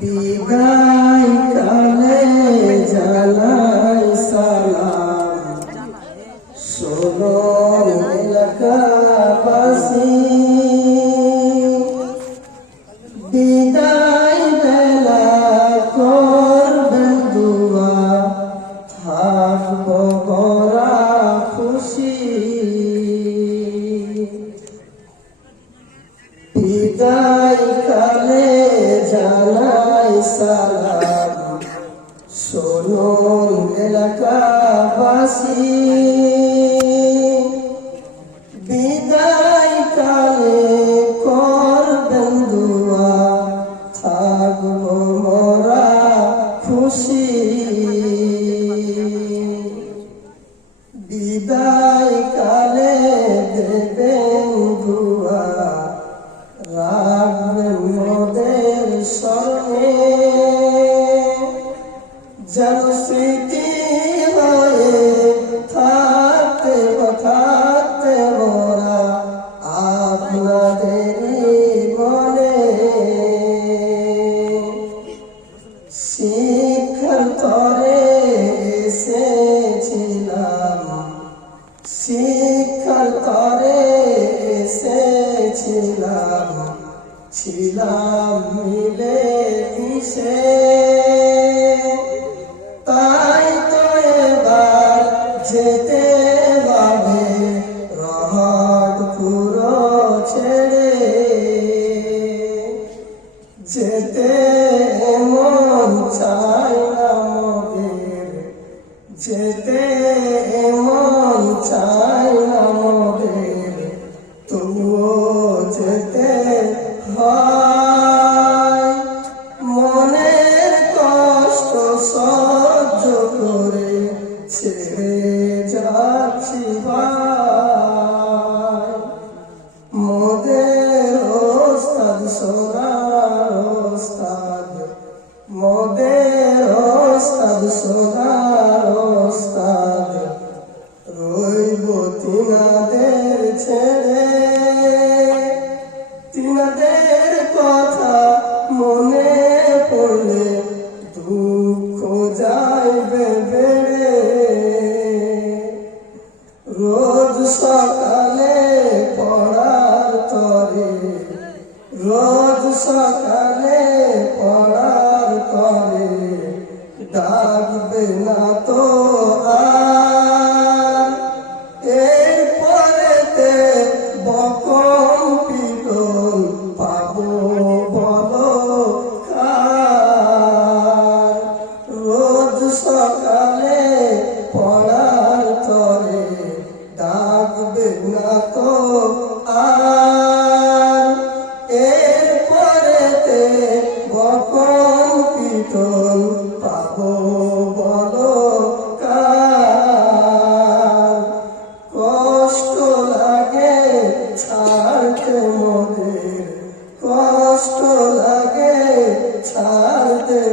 দিদাই কালে জালাই সালাম। সোনর এলাকা বাসী শুনুন এলাকাবাসী বিদায় কালে করবেন দুয়া থাকব মোরা খুশি। বিদায় কালে দেবেন যেতে মন চায় আমাদের যেতে মন চায় আমাদের তবুও যেতে হয়। মনের কষ্ট সহ্য করে ছেড়ে যাচ্ছি বা রোজ সকালে পড়ার করে ডাকবে না তো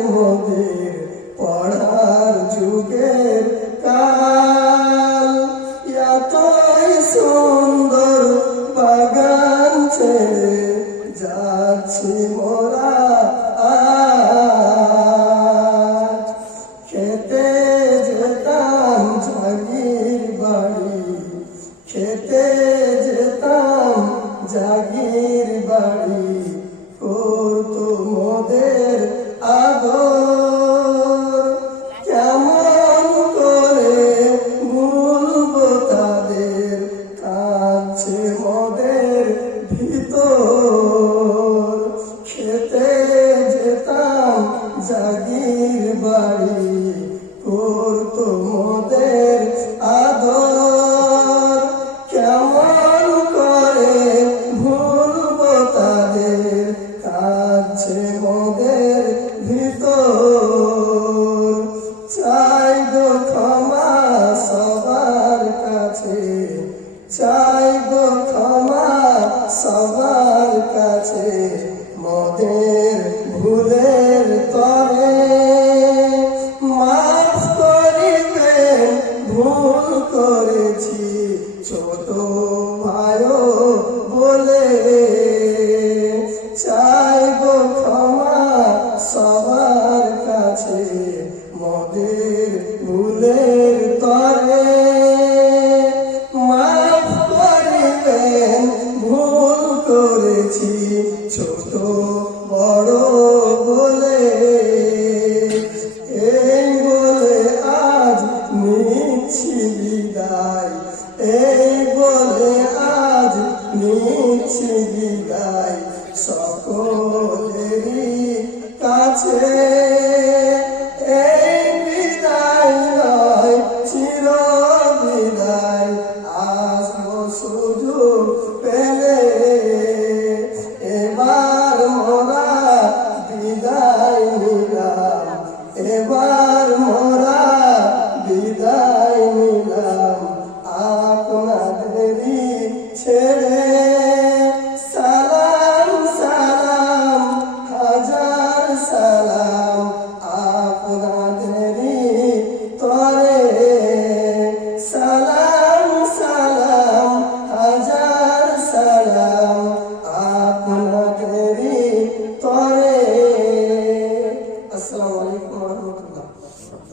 মোদের পড়ার যুগের কাল। এতই সুন্দর বাগান ছেড়ে যাচ্ছি মোরা। মদের way.